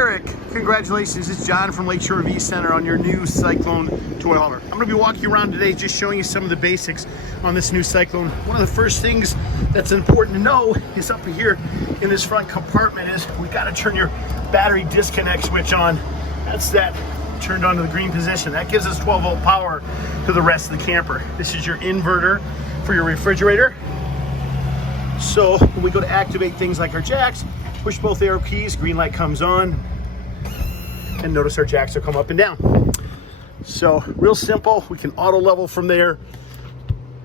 Eric, congratulations. It's John from Lakeshore RV Center on your new Cyclone toy hauler. I'm going to be walking you around today just showing you some of the basics on this new Cyclone. One of the first things that's important to know is up here in this front compartment is we got to turn your battery disconnect switch on. That's that turned on to the green position. That gives us 12 volt power to the rest of the camper. This is your inverter for your refrigerator. So when we go to activate things like our jacks, push both arrow keys, green light comes on, and notice our jacks will come up and down. So real simple, we can auto level from there.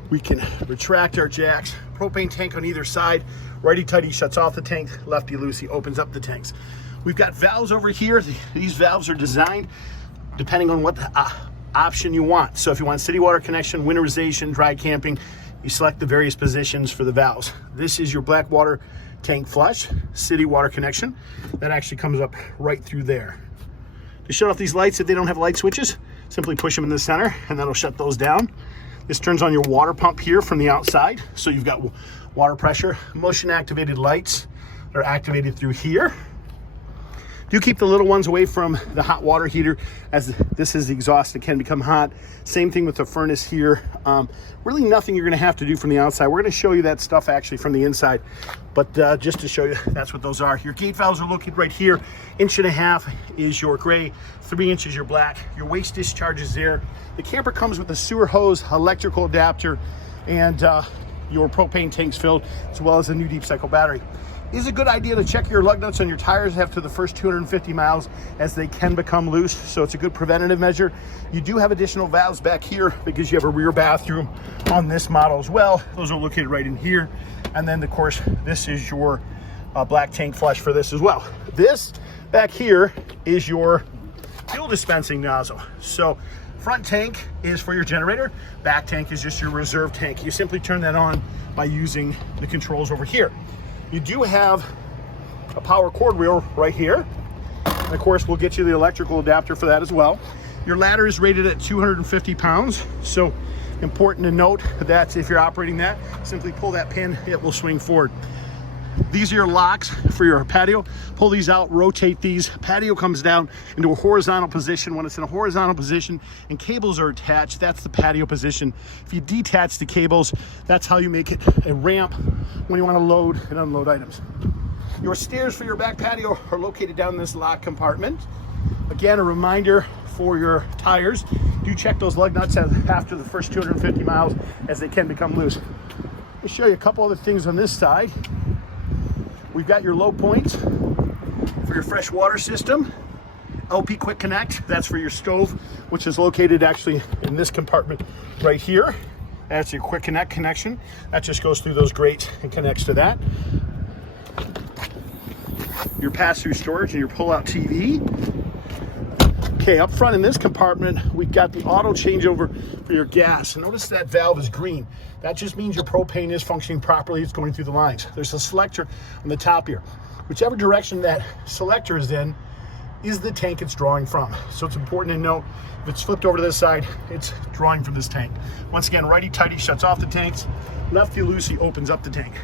We can retract our jacks, propane tank on either side. Righty-tighty shuts off the tank, lefty-loosey opens up the tanks. We've got valves over here. These valves are designed depending on what option you want. So if you want city water connection, winterization, dry camping, you select the various positions for the valves. This is your black water tank flush, city water connection. That actually comes up right through there. To shut off these lights, if they don't have light switches, simply push them in the center and that'll shut those down. This turns on your water pump here from the outside. So you've got water pressure, motion activated lights are activated through here. Do keep the little ones away from the hot water heater, as this is the exhaust that can become hot. Same thing with the furnace here. Really nothing you're gonna have to do from the outside. We're gonna show you that stuff actually from the inside, but just to show you, that's what those are. Your gate valves are located right here. 1.5 inches is your gray, 3 inches your black. Your waste discharge is there. The camper comes with a sewer hose, electrical adapter, and your propane tanks filled, as well as a new deep cycle battery. It is a good idea to check your lug nuts on your tires after the first 250 miles, as they can become loose. So it's a good preventative measure. You do have additional valves back here because you have a rear bathroom on this model as well. Those are located right in here. And then of course, this is your black tank flush for this as well. This back here is your fuel dispensing nozzle. So front tank is for your generator. Back tank is just your reserve tank. You simply turn that on by using the controls over here. You do have a power cord wheel right here. And of course, we'll get you the electrical adapter for that as well. Your ladder is rated at 250 pounds. So important to note that if you're operating that, simply pull that pin, it will swing forward. These are your locks for your patio. Pull these out, rotate these. Patio comes down into a horizontal position. When it's in a horizontal position and cables are attached, that's the patio position. If you detach the cables, that's how you make it a ramp when you want to load and unload items. Your stairs for your back patio are located down in this lock compartment. Again, a reminder for your tires, do check those lug nuts after the first 250 miles, as they can become loose. I'll show you a couple other things on this side. We've got your low points for your fresh water system. LP Quick Connect, that's for your stove, which is located actually in this compartment right here. That's your Quick Connect connection. That just goes through those grates and connects to that. Your pass-through storage and your pull-out TV. Okay, up front in this compartment, we've got the auto changeover for your gas. And notice that valve is green. That just means your propane is functioning properly. It's going through the lines. There's a selector on the top here. Whichever direction that selector is in is the tank it's drawing from. So it's important to note, if it's flipped over to this side, it's drawing from this tank. Once again, righty-tighty shuts off the tanks. Lefty-loosey opens up the tank.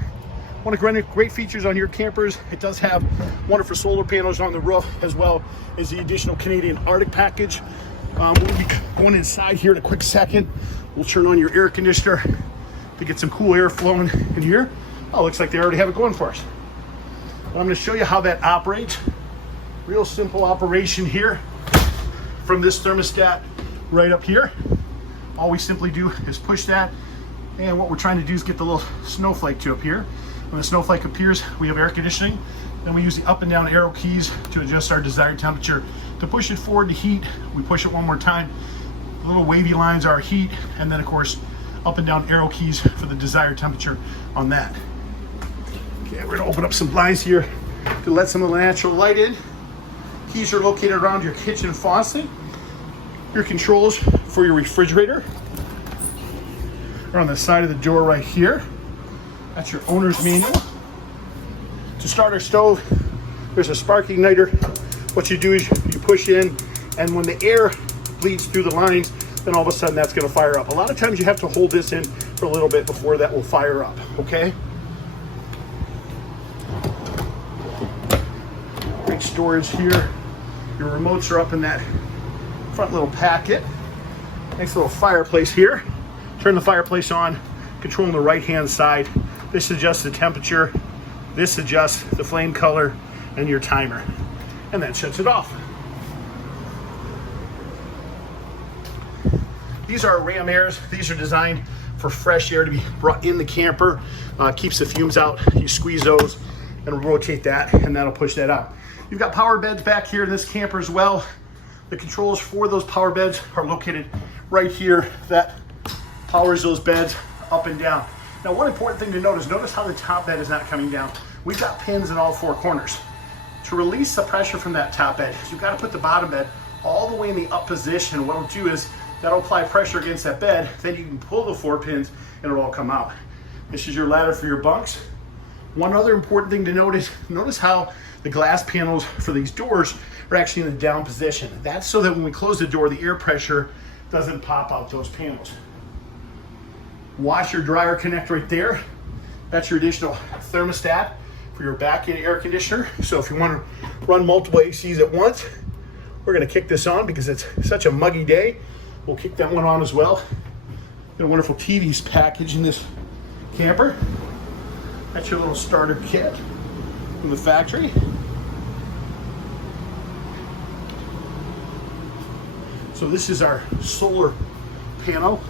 One of the great features on your campers, it does have wonderful solar panels on the roof, as well as the additional Canadian Arctic package. We'll be going inside here in a quick second. We'll turn on your air conditioner to get some cool air flowing in here. Oh, looks like they already have it going for us. I'm going to show you how that operates. Real simple operation here from this thermostat right up here. All we simply do is push that, and what we're trying to do is get the little snowflake to appear. When the snowflake appears, we have air conditioning. Then we use the up and down arrow keys to adjust our desired temperature. To push it forward to heat, we push it one more time. The little wavy lines are heat, and then of course, up and down arrow keys for the desired temperature on that. Okay, we're gonna open up some blinds here to let some of the natural light in. Keys are located around your kitchen faucet. Your controls for your refrigerator are on the side of the door right here. That's your owner's manual. To start our stove, there's a spark igniter. What you do is you push in, and when the air bleeds through the lines, then all of a sudden that's going to fire up. A lot of times you have to hold this in for a little bit before that will fire up, okay? Great storage here Your remotes are up in that front little packet. Nice little fireplace here. Turn the fireplace on, controlling the right-hand side. This adjusts the temperature. This adjusts the flame color and your timer. And that shuts it off. These are ram airs. These are designed for fresh air to be brought in the camper. Keeps the fumes out. You squeeze those and rotate that, and that'll push that out. You've got power beds back here in this camper as well. The controls for those power beds are located right here. That powers those beds up and down. Now, one important thing to notice how the top bed is not coming down. We've got pins in all four corners. To release the pressure from that top bed, you've got to put the bottom bed all the way in the up position. What it'll do is that'll apply pressure against that bed. Then you can pull the 4 pins and it'll all come out. This is your ladder for your bunks. One other important thing to notice how the glass panels for these doors are actually in the down position. That's so that when we close the door, the air pressure doesn't pop out those panels. Washer dryer connect right there. That's your additional thermostat for your back-end air conditioner. So if you want to run multiple ACs at once, we're going to kick this on because it's such a muggy day. We'll kick that one on as well. Got a wonderful TVs package in this camper. That's your little starter kit from the factory. So this is our solar panel.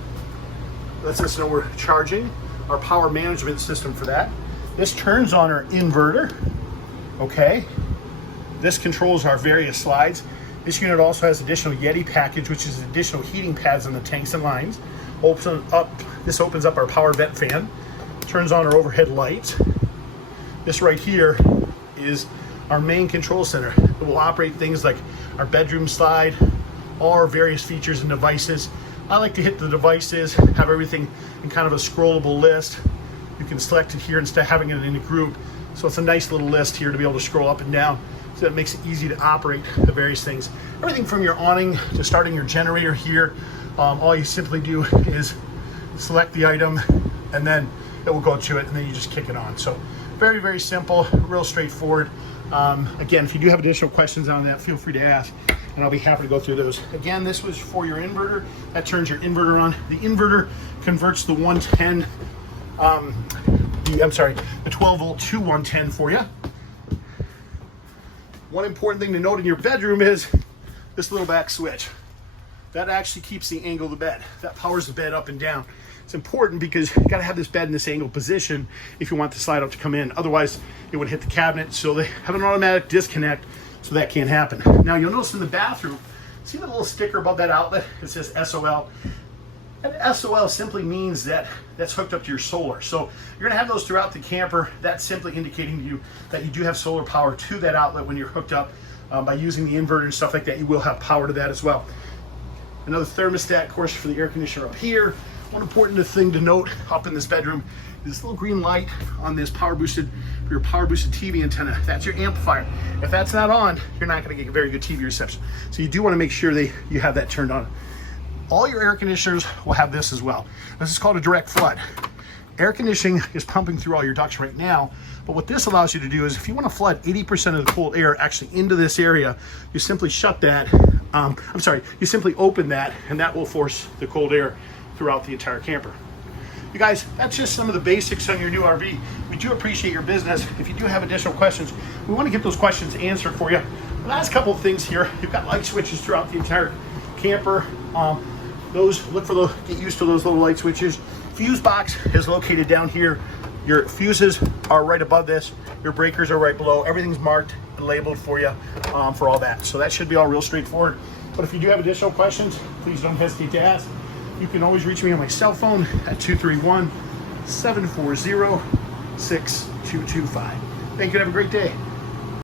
Lets us know we're charging. Our power management system for that. This turns on our inverter. Okay. This controls our various slides. This unit also has additional Yeti package, which is additional heating pads on the tanks and lines. This opens up our power vent fan. Turns on our overhead lights. This right here is our main control center. It will operate things like our bedroom slide, all our various features and devices. I like to hit the devices, have everything in kind of a scrollable list. You can select it here instead of having it in a group. So it's a nice little list here to be able to scroll up and down. So that makes it easy to operate the various things. Everything from your awning to starting your generator here. All you simply do is select the item and then it will go to it and then you just kick it on. So very, very simple, real straightforward. Again, if you do have additional questions on that, feel free to ask and I'll be happy to go through those. Again, this was for your inverter. That turns your inverter on. The inverter converts the 110, the 12 volt to 110 for you. One important thing to note in your bedroom is this little back switch. That actually keeps the angle of the bed. That powers the bed up and down. It's important because you gotta have this bed in this angle position if you want the slide out to come in. Otherwise, it would hit the cabinet. So they have an automatic disconnect, so that can't happen. Now you'll notice in the bathroom, see the little sticker above that outlet? It says SOL. That SOL simply means that that's hooked up to your solar. So you're gonna have those throughout the camper. That's simply indicating to you that you do have solar power to that outlet when you're hooked up. By using the inverter and stuff like that, you will have power to that as well. Another thermostat, of course, for the air conditioner up here. One important thing to note up in this bedroom is this little green light on this for your power boosted TV antenna. That's your amplifier. If that's not on, you're not gonna get a very good TV reception. So you do wanna make sure that you have that turned on. All your air conditioners will have this as well. This is called a direct flood. Air conditioning is pumping through all your ducts right now, but what this allows you to do is if you want to flood 80% of the cold air actually into this area, you simply shut that, you simply open that and that will force the cold air throughout the entire camper. You guys, that's just some of the basics on your new RV. We do appreciate your business. If you do have additional questions, we want to get those questions answered for you. The last couple of things here, you've got light switches throughout the entire camper. Get used to those little light switches. Fuse box is located down here. Your fuses are right above this. Your breakers are right below. Everything's marked and labeled for you for all that. So that should be all real straightforward. But if you do have additional questions, please don't hesitate to ask. You can always reach me on my cell phone at 231-740-6225. Thank you and have a great day.